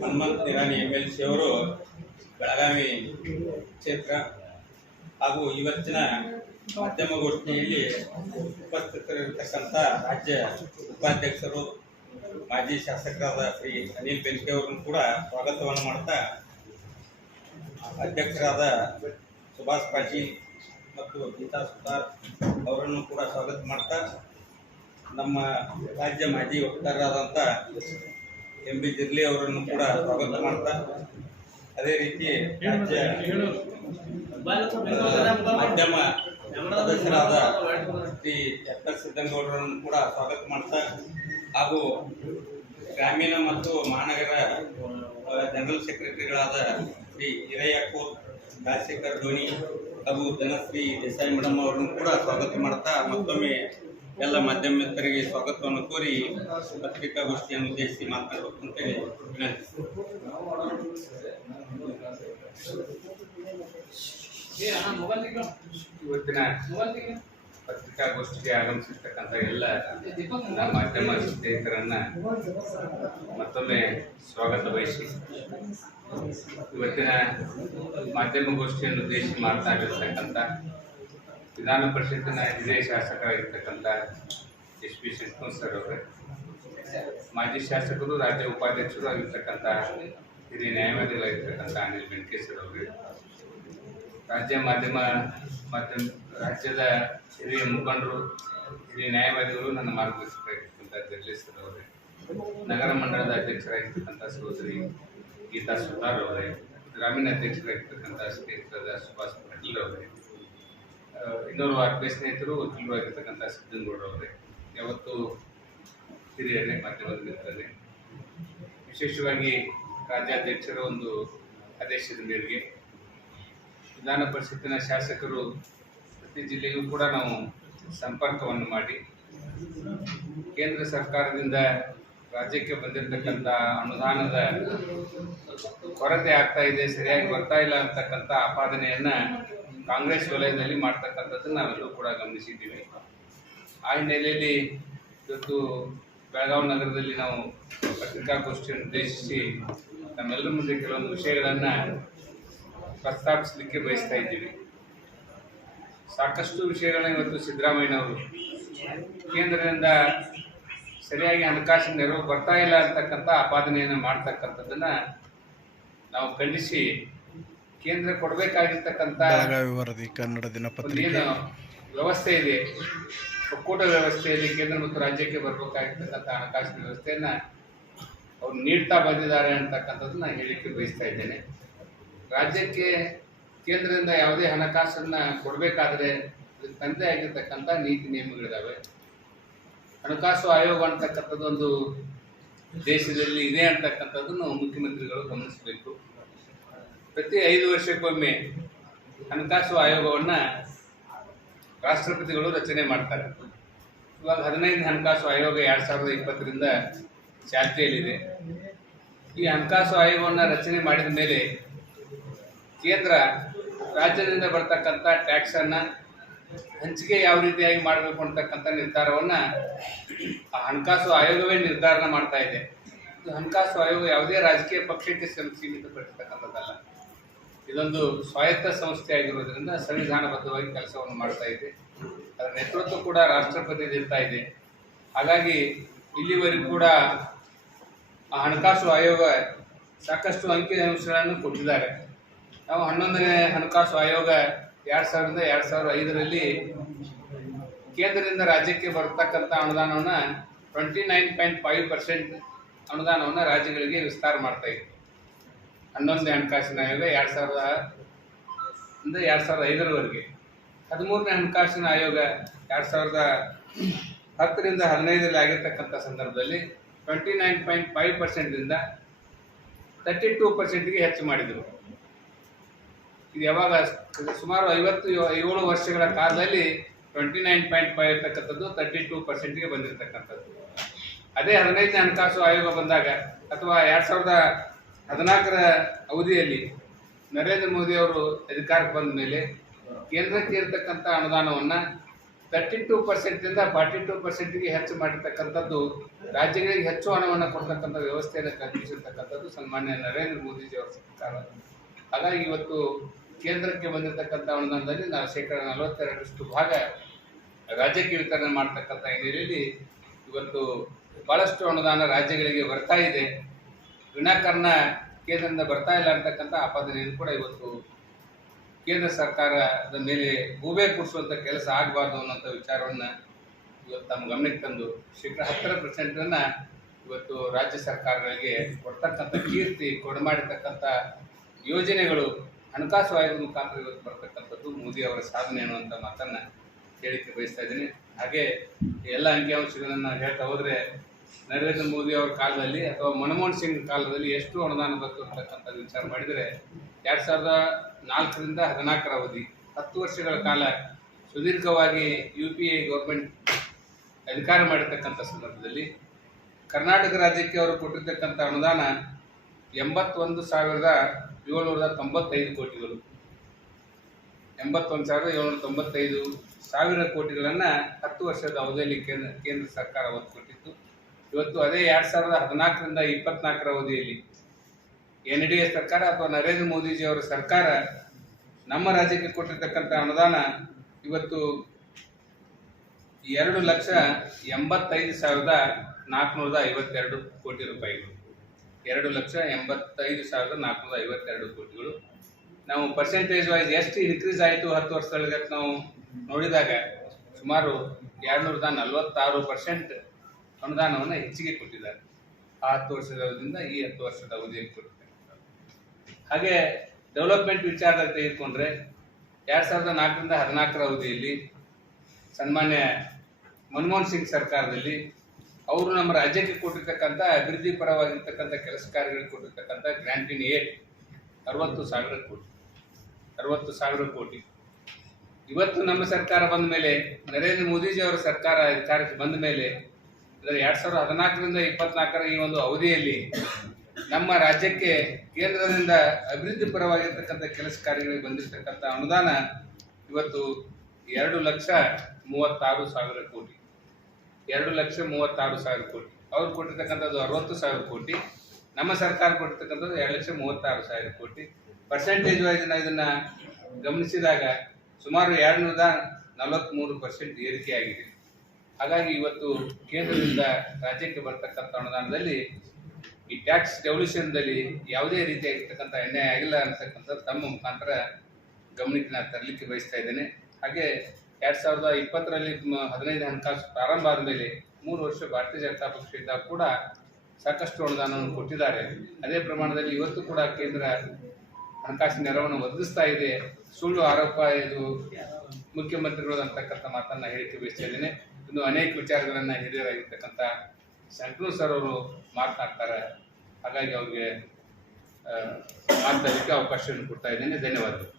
Hanumantha Nirani MLC ಅವರು ಬೆಳಗಾವಿ ಕ್ಷೇತ್ರ ಹಾಗೂ ಇವತ್ತಿನ ಮಾಧ್ಯಮಗೋಷ್ಠಿಯಲ್ಲಿ ಉಪಸ್ಥಿತರಿರತಕ್ಕಂಥ ರಾಜ್ಯ ಉಪಾಧ್ಯಕ್ಷರು ಮಾಜಿ ಶಾಸಕರಾದ ಶ್ರೀ ಅನಿಲ್ ಬೆನ್ಕೆ ಅವರನ್ನು ಕೂಡ ಸ್ವಾಗತವನ್ನು ಮಾಡ್ತಾ, ಅಧ್ಯಕ್ಷರಾದ ಸುಭಾಷ್ ಪಾಟೀಲ್ ಮತ್ತು ಗೀತಾ ಸುತಾರ್ ಅವರನ್ನು ಕೂಡ ಸ್ವಾಗತ ಮಾಡ್ತಾ, ನಮ್ಮ ರಾಜ್ಯ ಮಾಜಿ ವಕ್ತಾರರಾದಂಥ MB ಜಿರ್ಲಿ ಅವರನ್ನು ಕೂಡ ಸ್ವಾಗತ ಮಾಡ್ತಾ, ಅದೇ ರೀತಿ ರಾಜ್ಯ ಮಾಧ್ಯಮ ಸದಸ್ಯರಾದ ಶ್ರೀ ಎಸ್ ಸಿದ್ದನಗೌಡರನ್ನು ಕೂಡ ಸ್ವಾಗತ ಮಾಡ್ತಾ, ಹಾಗೂ ಗ್ರಾಮೀಣ ಮತ್ತು ಮಹಾನಗರ ಜನರಲ್ ಸೆಕ್ರೆಟರಿಗಳಾದ ಶ್ರೀ ಹಿರಯ್ಯಕೂರ್, ರಾಜಶೇಖರ್ ಧೋನಿ ಹಾಗೂ ಧನಶ್ರೀ ದೇಸಾಯಿ ಮೇಡಮ್ ಅವರನ್ನು ಕೂಡ ಸ್ವಾಗತ ಮಾಡ್ತಾ, ಮತ್ತೊಮ್ಮೆ ಎಲ್ಲ ಮಾಧ್ಯಮ ಮಿತ್ರರಿಗೆ ಸ್ವಾಗತವನ್ನು ಕೋರಿ ಪತ್ರಿಕಾಗೋಷ್ಠಿಯನ್ನು ಉದ್ದೇಶಿಸಿ ಮಾತನಾಡಬೇಕು ಅಂತೇಳಿ ವಿನಂತಿಸ್ತೀನಿ. ಇವತ್ತಿನ ಪತ್ರಿಕಾಗೋಷ್ಠಿಗೆ ಆಗಮಿಸಿರ್ತಕ್ಕಂಥ ಎಲ್ಲ ಮಾಧ್ಯಮ ಸ್ನೇಹಿತರನ್ನ ಮತ್ತೊಮ್ಮೆ ಸ್ವಾಗತ ಬಯಸಿ, ಇವತ್ತಿನ ಮಾಧ್ಯಮಗೋಷ್ಠಿಯನ್ನು ಉದ್ದೇಶಿಸಿ ಮಾತನಾಡಿರ್ತಕ್ಕಂಥ ವಿಧಾನ ಪರಿಷತ್ತಿನ ಹಿರಿಯ ಶಾಸಕರಾಗಿರ್ತಕ್ಕಂಥ SP ಶಂಕರ್ ಸರ್ ಅವರೇ, ಮಾಜಿ ಶಾಸಕರು ರಾಜ್ಯ ಉಪಾಧ್ಯಕ್ಷರು ಆಗಿರ್ತಕ್ಕಂಥ ಹಿರಿಯ ನ್ಯಾಯವಾದಿಗಳಾಗಿರ್ತಕ್ಕಂಥ ಅನಿಲ್ ಬೆನ್ಕೆ ಸರ್ ಅವರೇ, ರಾಜ್ಯದ ಹಿರಿಯ ಮುಖಂಡರು, ಹಿರಿಯ ನ್ಯಾಯವಾದಿಗಳು, ನನ್ನ ಮಾರ್ಗದರ್ಶಕರಾಗಿರ್ತಕ್ಕಂಥ ಜರ್ಲಿ ಸರ್ ಅವರೇ, ನಗರ ಮಂಡಲದ ಅಧ್ಯಕ್ಷರಾಗಿರ್ತಕ್ಕಂಥ ಸಹೋದರಿ ಗೀತಾ ಸುತಾರ್ ಅವರೇ, ಗ್ರಾಮೀಣ ಅಧ್ಯಕ್ಷರಾಗಿರ್ತಕ್ಕಂಥ ಸ್ನೇಹಿತರಾದ ಸುಭಾಷ್ ಪಾಟೀಲ್ ಅವರೇ, ಇನ್ನೋರ್ವ ಆತ್ಮೀಯ ಸ್ನೇಹಿತರು ವಕೀಲರು ಆಗಿರ್ತಕ್ಕಂಥ ಸಿದ್ದನಗೌಡರು ಅವರೇ, ಯಾವತ್ತು ಹಿರಿಯರೇ, ಮಾಧ್ಯಮದ ಮಿತ್ರರೇ, ವಿಶೇಷವಾಗಿ ರಾಜ್ಯಾಧ್ಯಕ್ಷರ ಒಂದು ಆದೇಶದ ಮೇರೆಗೆ ವಿಧಾನ ಪರಿಷತ್ತಿನ ಶಾಸಕರು ಪ್ರತಿ ಜಿಲ್ಲೆಗೂ ಕೂಡ ನಾವು ಸಂಪರ್ಕವನ್ನು ಮಾಡಿ ಕೇಂದ್ರ ಸರ್ಕಾರದಿಂದ ರಾಜ್ಯಕ್ಕೆ ಬಂದಿರತಕ್ಕಂಥ ಅನುದಾನದ ಕೊರತೆ ಆಗ್ತಾ ಇದೆ, ಸರಿಯಾಗಿ ಬರ್ತಾ ಇಲ್ಲ ಅಂತಕ್ಕಂಥ ಆಪಾದನೆಯನ್ನು ಕಾಂಗ್ರೆಸ್ ವಲಯದಲ್ಲಿ ಮಾಡ್ತಕ್ಕಂಥದ್ದನ್ನು ನಾವೆಲ್ಲರೂ ಕೂಡ ಗಮನಿಸಿದ್ದೀವಿ. ಆ ಹಿನ್ನೆಲೆಯಲ್ಲಿ ಇವತ್ತು ಬೆಳಗಾವಿ ನಗರದಲ್ಲಿ ನಾವು ಪತ್ರಿಕಾಗೋಷ್ಠಿಯನ್ನು ಉದ್ದೇಶಿಸಿ ನಮ್ಮೆಲ್ಲರ ಮುಂದೆ ಕೆಲವೊಂದು ವಿಷಯಗಳನ್ನು ಪ್ರಸ್ತಾಪಿಸಲಿಕ್ಕೆ ಬಯಸ್ತಾ ಇದ್ದೀವಿ. ಸಾಕಷ್ಟು ವಿಷಯಗಳನ್ನ ಇವತ್ತು ಸಿದ್ದರಾಮಯ್ಯನವರು ಕೇಂದ್ರದಿಂದ ಸರಿಯಾಗಿ ಹಣಕಾಸಿನ ನೆರವು ಬರ್ತಾ ಇಲ್ಲ ಅಂತಕ್ಕಂಥ ಆಪಾದನೆಯನ್ನು ಮಾಡ್ತಕ್ಕಂಥದ್ದನ್ನು ನಾವು ಖಂಡಿಸಿ, ಕೇಂದ್ರ ಕೊಡಬೇಕಾಗಿರ್ತಕ್ಕಂಥ ಕನ್ನಡ ದಿನಪತ್ರಿಕೆ ಏನು ವ್ಯವಸ್ಥೆ ಇದೆ, ಒಕ್ಕೂಟ ವ್ಯವಸ್ಥೆಯಲ್ಲಿ ಕೇಂದ್ರ ಮತ್ತು ರಾಜ್ಯಕ್ಕೆ ಬರಬೇಕಾಗಿರ್ತಕ್ಕಂಥ ಹಣಕಾಸಿನ ವ್ಯವಸ್ಥೆಯನ್ನು ಅವ್ರು ನೀಡ್ತಾ ಬಂದಿದ್ದಾರೆ ಅಂತಕ್ಕಂಥದ್ದನ್ನ ಹೇಳಲಿಕ್ಕೆ ಬಯಸ್ತಾ ಇದ್ದೇನೆ. ರಾಜ್ಯಕ್ಕೆ ಕೇಂದ್ರದಿಂದ ಯಾವುದೇ ಹಣಕಾಸನ್ನು ಕೊಡಬೇಕಾದ್ರೆ ಅದಕ್ಕೆ ತಂದೆ ಆಗಿರ್ತಕ್ಕಂಥ ನೀತಿ ನಿಯಮಗಳಿದ್ದಾವೆ. ಹಣಕಾಸು ಆಯೋಗ ಅಂತಕ್ಕಂಥದ್ದು ಒಂದು ದೇಶದಲ್ಲಿ ಇದೆ ಅಂತಕ್ಕಂಥದ್ದನ್ನು ಮುಖ್ಯಮಂತ್ರಿಗಳು ಗಮನಿಸಬೇಕು. ಪ್ರತಿ 5 ವರ್ಷಕ್ಕೊಮ್ಮೆ ಹಣಕಾಸು ಆಯೋಗವನ್ನು ರಾಷ್ಟ್ರಪತಿಗಳು ರಚನೆ ಮಾಡ್ತಾರೆ. ಇವಾಗ 15ನೇ ಹಣಕಾಸು ಆಯೋಗ 2020ರಿಂದ ಚಾಲ್ತಿಯಲ್ಲಿದೆ. ಈ ಹಣಕಾಸು ಆಯೋಗವನ್ನು ರಚನೆ ಮಾಡಿದ ಮೇಲೆ ಕೇಂದ್ರ ರಾಜ್ಯದಿಂದ ಬರ್ತಕ್ಕಂಥ ಟ್ಯಾಕ್ಸನ್ನು ಹಂಚಿಕೆ ಯಾವ ರೀತಿಯಾಗಿ ಮಾಡಬೇಕು ಅಂತಕ್ಕಂಥ ನಿರ್ಧಾರವನ್ನು ಆ ಹಣಕಾಸು ಆಯೋಗವೇ ನಿರ್ಧಾರ ಮಾಡ್ತಾ ಇದೆ. ಇದು ಹಣಕಾಸು ಆಯೋಗ ಯಾವುದೇ ರಾಜಕೀಯ ಪಕ್ಷಕ್ಕೆ ಸೀಮಿತಪಟ್ಟಿರ್ತಕ್ಕಂಥದ್ದಲ್ಲ. ಇದೊಂದು ಸ್ವಾಯತ್ತ ಸಂಸ್ಥೆ ಆಗಿರೋದ್ರಿಂದ ಸಂವಿಧಾನಬದ್ಧವಾಗಿ ಕೆಲಸವನ್ನು ಮಾಡ್ತಾ ಇದೆ. ಅದರ ನೇತೃತ್ವ ಕೂಡ ರಾಷ್ಟ್ರಪತಿ ಇರ್ತಾ ಇದೆ. ಹಾಗಾಗಿ ಇಲ್ಲಿವರೆಗೂ ಕೂಡ ಆ ಹಣಕಾಸು ಆಯೋಗ ಸಾಕಷ್ಟು ಅಂಕಿಅಂಶಗಳನ್ನು ಕೊಟ್ಟಿದ್ದಾರೆ. ನಾವು 11ನೇ ಹಣಕಾಸು ಆಯೋಗ 2000ರಿಂದ 2005ರಲ್ಲಿ ಕೇಂದ್ರದಿಂದ ರಾಜ್ಯಕ್ಕೆ ಬರತಕ್ಕಂಥ ಅನುದಾನವನ್ನು 29.5% ಅನುದಾನವನ್ನು ರಾಜ್ಯಗಳಿಗೆ ವಿಸ್ತಾರ ಮಾಡ್ತಾ ಇದೆ. 11ನೇ ಹಣಕಾಸಿನ ಆಯೋಗ 2000ರಿಂದ 2005ರವರೆಗೆ. 13ನೇ ಹಣಕಾಸಿನ ಆಯೋಗ 2010ರಿಂದ 15ರಲ್ಲಿ ಆಗಿರ್ತಕ್ಕಂಥ ಸಂದರ್ಭದಲ್ಲಿ 29.5%ದಿಂದ 32%ಗೆ ಹೆಚ್ಚು ಮಾಡಿದರು. ಇದು ಯಾವಾಗ ಸುಮಾರು 57 ವರ್ಷಗಳ ಕಾಲದಲ್ಲಿ 29.5 ಇರ್ತಕ್ಕಂಥದ್ದು 32%ಗೆ ಬಂದಿರತಕ್ಕಂಥದ್ದು. ಅದೇ 15ನೇ ಹಣಕಾಸು ಆಯೋಗ ಬಂದಾಗ ಅಥವಾ 2014ರ ಅವಧಿಯಲ್ಲಿ ನರೇಂದ್ರ ಮೋದಿ ಅವರು ಅಧಿಕಾರಕ್ಕೆ ಬಂದ ಮೇಲೆ ಕೇಂದ್ರಕ್ಕೆ ಇರತಕ್ಕಂಥ ಅನುದಾನವನ್ನು 32% 42%ಗೆ ಹೆಚ್ಚು ಮಾಡಿರ್ತಕ್ಕಂಥದ್ದು, ರಾಜ್ಯಗಳಿಗೆ ಹೆಚ್ಚು ಹಣವನ್ನು ಕೊಡ್ತಕ್ಕಂಥ ವ್ಯವಸ್ಥೆಯನ್ನು ಕಲ್ಪಿಸಿರ್ತಕ್ಕಂಥದ್ದು ಸನ್ಮಾನ್ಯ ನರೇಂದ್ರ ಮೋದಿಜಿಯವರ ಸರ್ಕಾರ. ಹಾಗಾಗಿ ಇವತ್ತು ಕೇಂದ್ರಕ್ಕೆ ಬಂದಿರತಕ್ಕಂಥ ಅನುದಾನದಲ್ಲಿ ನಾವು 42% ಭಾಗ ರಾಜ್ಯಕ್ಕೆ ವಿತರಣೆ ಮಾಡ್ತಕ್ಕಂಥ ಹಿನ್ನೆಲೆಯಲ್ಲಿ ಇವತ್ತು ಬಹಳಷ್ಟು ಅನುದಾನ ರಾಜ್ಯಗಳಿಗೆ ಬರ್ತಾ ಇದೆ. ವಿನಾಕಾರಣ ಕೇಂದ್ರದಿಂದ ಬರ್ತಾ ಇಲ್ಲ ಅಂತಕ್ಕಂಥ ಆಪಾದನೆಯನ್ನು ಕೂಡ ಇವತ್ತು ಕೇಂದ್ರ ಸರ್ಕಾರದ ಮೇಲೆ ಗೂಬೆ ಕೂರಿಸುವಂಥ ಕೆಲಸ ಆಗಬಾರ್ದು ಅನ್ನೋಂಥ ವಿಚಾರವನ್ನು ಇವತ್ತು ತಮ್ಮ ಗಮನಕ್ಕೆ ತಂದು 10% ಇವತ್ತು ರಾಜ್ಯ ಸರ್ಕಾರಗಳಿಗೆ ಕೊಡ್ತಕ್ಕಂಥ ಕೀರ್ತಿ ಕೊಡಮಾಡಿರ್ತಕ್ಕಂಥ ಯೋಜನೆಗಳು ಹಣಕಾಸು ಆಯೋಗದ ಮುಖಾಂತರ ಇವತ್ತು ಬರ್ತಕ್ಕಂಥದ್ದು ಮೋದಿ ಅವರ ಸಾಧನೆ ಅನ್ನುವಂಥ ಮಾತನ್ನು ಹೇಳಿಕೆ ಬಯಸ್ತಾ ಇದ್ದೀನಿ. ಹಾಗೆ ಎಲ್ಲ ಅಂಕಿಅಂಶಗಳನ್ನು ಹೇಳ್ತಾ ಹೋದರೆ ನರೇಂದ್ರ ಮೋದಿ ಅವರ ಕಾಲದಲ್ಲಿ ಅಥವಾ ಮನಮೋಹನ್ ಸಿಂಗ್ ಕಾಲದಲ್ಲಿ ಎಷ್ಟು ಅನುದಾನ ಬಂತು ಅಂತಕ್ಕಂಥದ್ದು ವಿಚಾರ ಮಾಡಿದರೆ 2004ರಿಂದ 2014 ಅವಧಿ 10 ವರ್ಷಗಳ ಕಾಲ ಸುದೀರ್ಘವಾಗಿ UPA ಗೌರ್ಮೆಂಟ್ ಅಧಿಕಾರ ಮಾಡಿರ್ತಕ್ಕಂಥ ಸಂದರ್ಭದಲ್ಲಿ ಕರ್ನಾಟಕ ರಾಜ್ಯಕ್ಕೆ ಅವರು ಕೊಟ್ಟಿರ್ತಕ್ಕಂಥ ಅನುದಾನ 81,795 ಕೋಟಿಗಳು, 81,795 ಕೋಟಿಗಳನ್ನು 10 ವರ್ಷದ ಅವಧಿಯಲ್ಲಿ ಕೇಂದ್ರ ಸರ್ಕಾರ ಒತ್ತು ಕೊಟ್ಟಿತ್ತು. ಇವತ್ತು ಅದೇ 2014ರಿಂದ 2024 ಅವಧಿಯಲ್ಲಿ NDA ಸರ್ಕಾರ ಅಥವಾ ನರೇಂದ್ರ ಮೋದಿಜಿಯವರ ಸರ್ಕಾರ ನಮ್ಮ ರಾಜ್ಯಕ್ಕೆ ಕೊಟ್ಟಿರ್ತಕ್ಕಂಥ ಅನುದಾನ ಇವತ್ತು 2,85,452 ಕೋಟಿ ರೂಪಾಯಿಗಳು. 2,85,452 ಕೋಟಿಗಳು. ನಾವು ಪರ್ಸೆಂಟೇಜ್ ವೈಸ್ ಎಷ್ಟು ಇನ್ಕ್ರೀಸ್ ಆಯಿತು 10 ವರ್ಷದೊಳಗೆ ನಾವು ನೋಡಿದಾಗ ಸುಮಾರು 246% ಅನುದಾನವನ್ನು ಹೆಚ್ಚಿಗೆ ಕೊಟ್ಟಿದ್ದಾರೆ. ಆ 10 ವರ್ಷದ ಅವಧಿಯಿಂದ ಈ 10 ವರ್ಷದ ಅವಧಿಯಲ್ಲಿ ಕೊಟ್ಟಿದ್ದಾರೆ. ಹಾಗೆ ಡೆವಲಪ್ಮೆಂಟ್ ವಿಚಾರದಲ್ಲಿ ತೆಗೆದುಕೊಂಡ್ರೆ 2004ರಿಂದ 2014 ಅವಧಿಯಲ್ಲಿ ಸನ್ಮಾನ್ಯ ಮನಮೋಹನ್ ಸಿಂಗ್ ಸರ್ಕಾರದಲ್ಲಿ ಅವರು ನಮ್ಮ ರಾಜ್ಯಕ್ಕೆ ಕೊಟ್ಟಿರ್ತಕ್ಕಂಥ ಅಭಿವೃದ್ಧಿ ಪರವಾಗಿರ್ತಕ್ಕಂಥ ಕೆಲಸ ಕಾರ್ಯಗಳಿಗೆ ಕೊಟ್ಟಿರ್ತಕ್ಕಂಥ ಗ್ರಾಂಟ್ ಇನ್ ಏಡ್ 60,000 ಕೋಟಿ. ಇವತ್ತು ನಮ್ಮ ಸರ್ಕಾರ ಬಂದ ಮೇಲೆ, ನರೇಂದ್ರ ಮೋದಿಜಿ ಅವರ ಸರ್ಕಾರ ಅಧಿಕಾರಕ್ಕೆ ಬಂದ ಮೇಲೆ, ಅಂದರೆ 2014ರಿಂದ 2024 ಈ ಒಂದು ಅವಧಿಯಲ್ಲಿ ನಮ್ಮ ರಾಜ್ಯಕ್ಕೆ ಕೇಂದ್ರದಿಂದ ಅಭಿವೃದ್ಧಿ ಪರವಾಗಿರ್ತಕ್ಕಂಥ ಕೆಲಸ ಕಾರ್ಯಗಳಿಗೆ ಬಂದಿರತಕ್ಕಂಥ ಅನುದಾನ ಇವತ್ತು 2,36,000 ಕೋಟಿ. 2,36,000 ಕೋಟಿ. ಅವ್ರು ಕೊಟ್ಟಿರ್ತಕ್ಕಂಥದ್ದು 60,000 ಕೋಟಿ. ನಮ್ಮ ಸರ್ಕಾರ ಕೊಟ್ಟಿರ್ತಕ್ಕಂಥದ್ದು 2,36,000 ಕೋಟಿ. ಪರ್ಸೆಂಟೇಜ್ ವೈಸ್ ಇದನ್ನು ಗಮನಿಸಿದಾಗ ಸುಮಾರು 243% ಏರಿಕೆಯಾಗಿದೆ. ಹಾಗಾಗಿ ಇವತ್ತು ಕೇಂದ್ರದಿಂದ ರಾಜ್ಯಕ್ಕೆ ಬರ್ತಕ್ಕಂಥ ಅನುದಾನದಲ್ಲಿ ಈ ಟ್ಯಾಕ್ಸ್ ಡೆವಲ್ಯೂಷನ್ದಲ್ಲಿ ಯಾವುದೇ ರೀತಿಯಾಗಿರ್ತಕ್ಕಂಥ ಅನ್ಯಾಯ ಆಗಿಲ್ಲ ಅಂತಕ್ಕಂಥದ್ದು ತಮ್ಮ ಮುಖಾಂತರ ಗಮನಕ್ಕೆ ನಾನು ತರಲಿಕ್ಕೆ ಬಯಸ್ತಾ ಇದ್ದೇನೆ. ಹಾಗೆ 2020ರಲ್ಲಿ 15 ಹಣಕಾಸು ಪ್ರಾರಂಭ ಆದ ಮೇಲೆ 3 ವರ್ಷ ಭಾರತೀಯ ಜನತಾ ಪಕ್ಷದಿಂದ ಕೂಡ ಸಾಕಷ್ಟು ಅನುದಾನವನ್ನು ಕೊಟ್ಟಿದ್ದಾರೆ. ಅದೇ ಪ್ರಮಾಣದಲ್ಲಿ ಇವತ್ತು ಕೂಡ ಕೇಂದ್ರ ಹಣಕಾಸಿನ ನೆರವನ್ನು ಒದಗಿಸ್ತಾ ಇದೆ. ಸುಳ್ಳು ಆರೋಪ ಇದು ಮುಖ್ಯಮಂತ್ರಿಗಳು ಅಂತಕ್ಕಂಥ ಮಾತನ್ನು ಹೇಳಿಕೆ ಬಯಸ್ತಾ ಇದ್ದೇನೆ. ಇನ್ನು ಅನೇಕ ವಿಚಾರಗಳನ್ನು ಹಿರಿಯರಾಗಿರ್ತಕ್ಕಂಥ ಶಂಕರು ಸರ್ ಅವರು ಮಾತನಾಡ್ತಾರೆ. ಹಾಗಾಗಿ ಅವ್ರಿಗೆ ಮಾತಾಡಲಿಕ್ಕೆ ಅವಕಾಶವನ್ನು ಕೊಡ್ತಾ ಇದ್ದೇನೆ. ಧನ್ಯವಾದಗಳು.